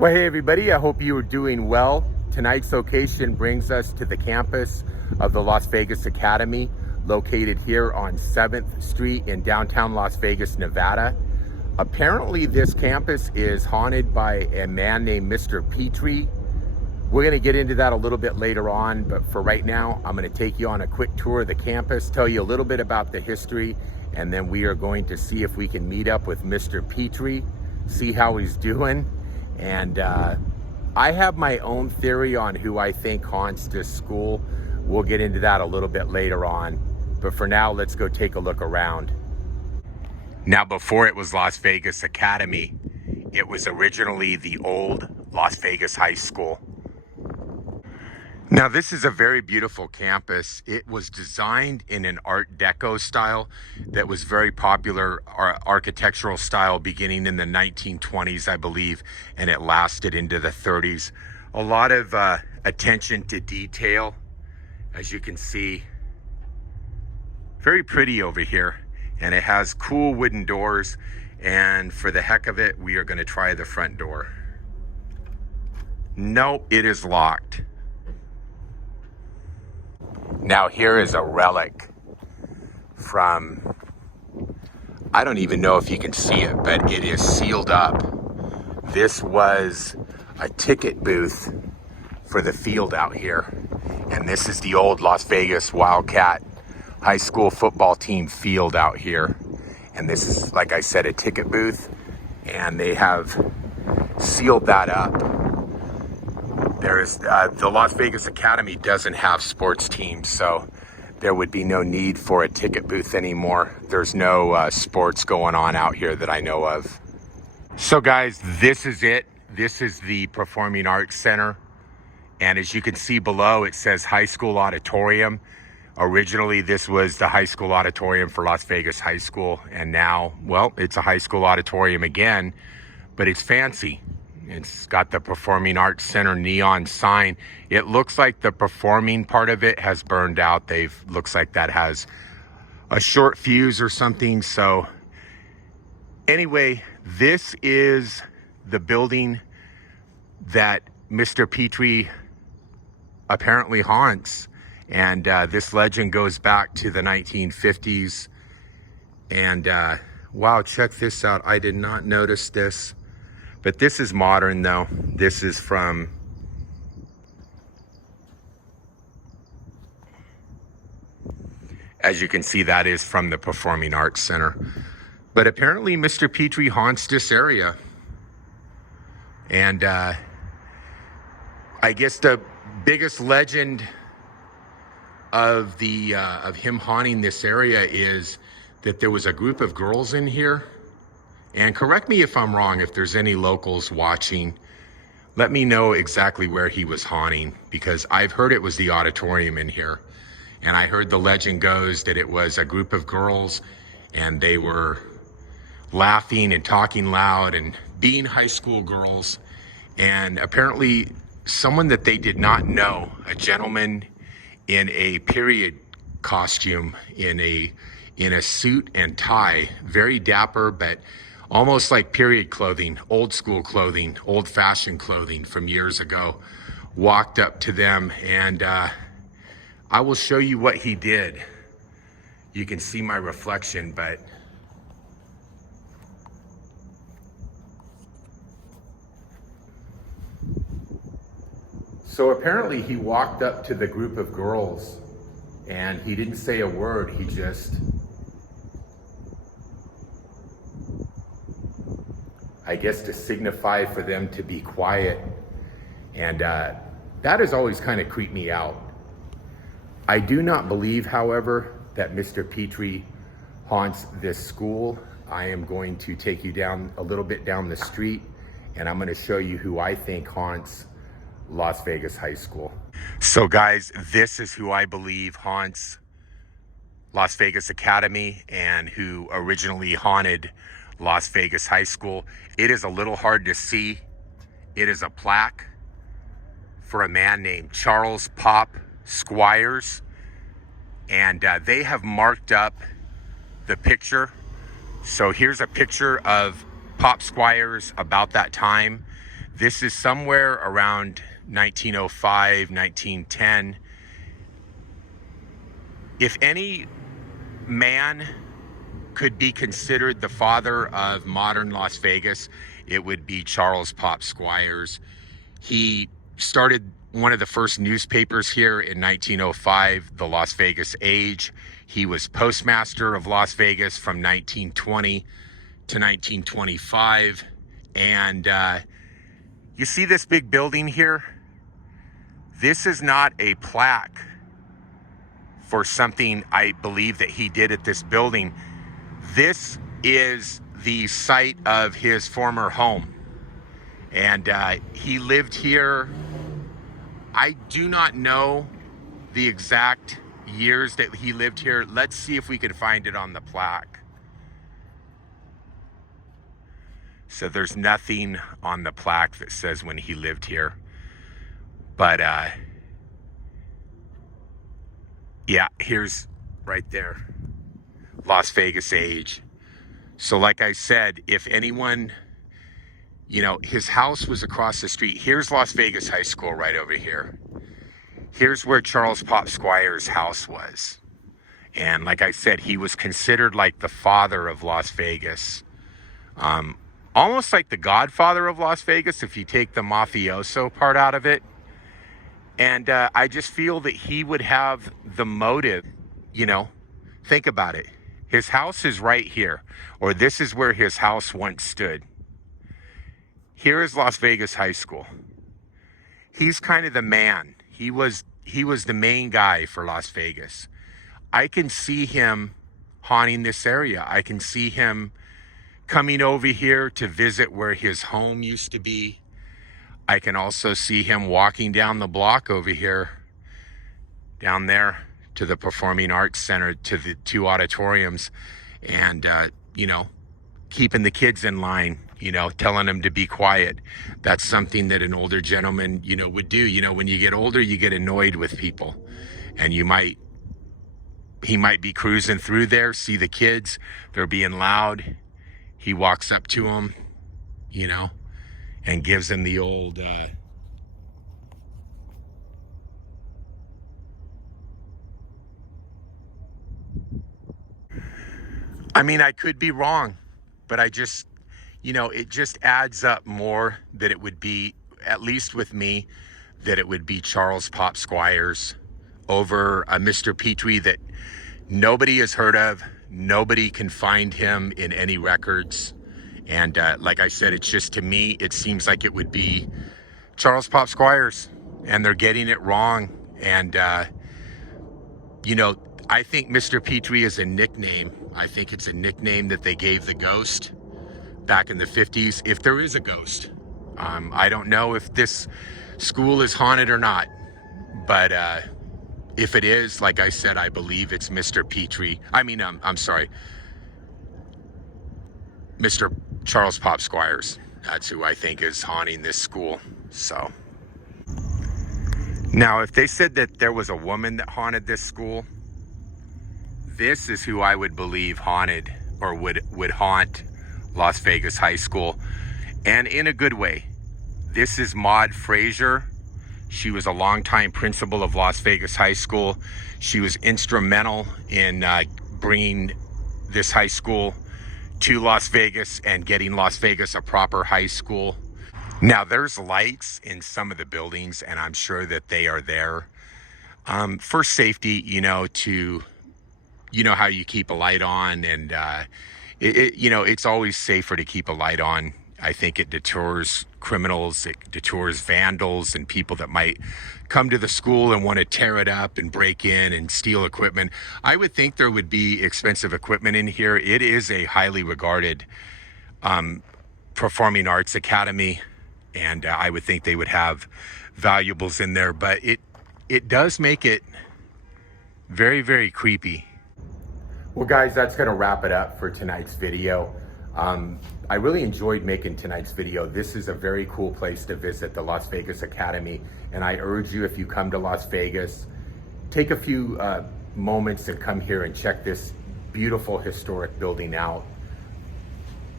Well, hey everybody, I hope you are doing well. Tonight's location brings us to the campus of the Las Vegas Academy, located here on 7th Street in downtown Las Vegas, Nevada. Apparently this campus is haunted by a man named Mr. Petrie. We're gonna get into that a little bit later on, but for right now, I'm gonna take you on a quick tour of the campus, tell you a little bit about the history, and then we are going to see if we can meet up with Mr. Petrie, see how he's doing. And I have my own theory on who I think haunts this school. We'll get into that a little bit later on. But for now, let's go take a look around. Now, before it was Las Vegas Academy, it was originally the old Las Vegas High School. Now, this is a very beautiful campus. It was designed in an Art Deco style that was very popular, architectural style beginning in the 1920s, I believe, and it lasted into the 30s. A lot of attention to detail, as you can see. Very pretty over here, and it has cool wooden doors, and for the heck of it, we are going to try the front door. No, it is locked. Now here is a relic from, I don't even know if you can see it, but it is sealed up. This was a ticket booth for the field out here. And this is the old Las Vegas Wildcat high school football team field out here. And this is, like I said, a ticket booth, and they have sealed that up. There is the Las Vegas Academy doesn't have sports teams, so there would be no need for a ticket booth anymore. There's no sports going on out here that I know of. So guys, this is it. This is the Performing Arts Center. And as you can see below, it says High School Auditorium. Originally, this was the High School Auditorium for Las Vegas High School. And now, well, it's a high school auditorium again, but it's fancy. It's got the Performing Arts Center neon sign. It looks like the performing part of it has burned out. Looks like that has a short fuse or something. So anyway, this is the building that Mr. Petrie apparently haunts. And this legend goes back to the 1950s. And wow, check this out. I did not notice this. But this is modern though. This is from, as you can see, that is from the Performing Arts Center. But apparently Mr. Petrie haunts this area. And I guess the biggest legend of him haunting this area is that there was a group of girls in here. And correct me if I'm wrong, if there's any locals watching, let me know exactly where he was haunting, because I've heard it was the auditorium in here. And I heard the legend goes that it was a group of girls and they were laughing and talking loud and being high school girls. And apparently someone that they did not know, a gentleman in a period costume, in a suit and tie, very dapper, but almost like period clothing, old school clothing, old fashioned clothing from years ago, walked up to them. And I will show you what he did. You can see my reflection, but so apparently he walked up to the group of girls and he didn't say a word. He just, I guess, to signify for them to be quiet. And that has always kind of creeped me out. I do not believe, however, that Mr. Petrie haunts this school. I am going to take you down a little bit down the street, and I'm going to show you who I think haunts Las Vegas High School. So guys, this is who I believe haunts Las Vegas Academy and who originally haunted Las Vegas High School. It is a little hard to see. It is a plaque for a man named Charles Pop Squires. And they have marked up the picture. So here's a picture of Pop Squires about that time. This is somewhere around 1905, 1910. If any man could be considered the father of modern Las Vegas, it would be Charles Pop Squires. He started one of the first newspapers here in 1905, the Las Vegas Age. He was postmaster of Las Vegas from 1920 to 1925. And you see this big building here? This is not a plaque for something I believe that he did at this building. This is the site of his former home. And he lived here. I do not know the exact years that he lived here. Let's see if we can find it on the plaque. So there's nothing on the plaque that says when he lived here. But yeah, here's right there, Las Vegas Age. So like I said, if anyone, you know, his house was across the street. Here's Las Vegas High School right over here. Here's where Charles Pop Squires' house was. And like I said, he was considered like the father of Las Vegas. Almost like the godfather of Las Vegas if you take the mafioso part out of it. And I just feel that he would have the motive, you know, think about it. His house is right here, or this is where his house once stood. Here is Las Vegas High School. He's kind of the man. He was the main guy for Las Vegas. I can see him haunting this area. I can see him coming over here to visit where his home used to be. I can also see him walking down the block over here, down there to the Performing Arts Center, to the two auditoriums, and, you know, keeping the kids in line, you know, telling them to be quiet. That's something that an older gentleman, you know, would do. You know, when you get older, you get annoyed with people, and he might be cruising through there, see the kids, they're being loud. He walks up to them, you know, and gives them the old, I mean, I could be wrong, but I just, you know, it just adds up more that it would be, at least with me, that it would be Charles Pop Squires over a Mr. Petrie that nobody has heard of. Nobody can find him in any records. And like I said, it's just, to me, it seems like it would be Charles Pop Squires, and they're getting it wrong. And, you know, I think Mr. Petrie is a nickname. I think it's a nickname that they gave the ghost back in the 50s, if there is a ghost. I don't know if this school is haunted or not, but if it is, like I said, I believe it's Mr. Petrie. I mean, I'm sorry, Mr. Charles Pop Squires. That's who I think is haunting this school. So now, if they said that there was a woman that haunted this school, this is who I would believe haunted, or would haunt Las Vegas High School, and in a good way. This is Maud Frazier. She was a longtime principal of Las Vegas High School. She was instrumental in bringing this high school to Las Vegas and getting Las Vegas a proper high school. Now, there's lights in some of the buildings, and I'm sure that they are there for safety, you know, to, you know how you keep a light on, and you know, it's always safer to keep a light on. I think it deters criminals, it deters vandals and people that might come to the school and want to tear it up and break in and steal equipment. I would think there would be expensive equipment in here. It is a highly regarded performing arts academy, and I would think they would have valuables in there, but it does make it very, very creepy. Well, guys, that's going to wrap it up for tonight's video. I really enjoyed making tonight's video. This is a very cool place to visit, the Las Vegas Academy. And I urge you, if you come to Las Vegas, take a few moments and come here and check this beautiful historic building out.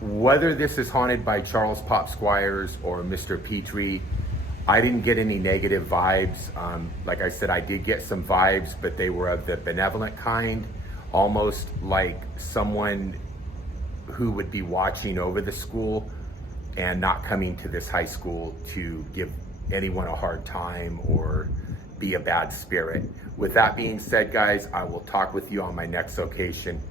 Whether this is haunted by Charles Pop Squires or Mr. Petrie, I didn't get any negative vibes. Like I said, I did get some vibes, but they were of the benevolent kind, almost like someone who would be watching over the school and not coming to this high school to give anyone a hard time or be a bad spirit. With that being said, guys, I will talk with you on my next location.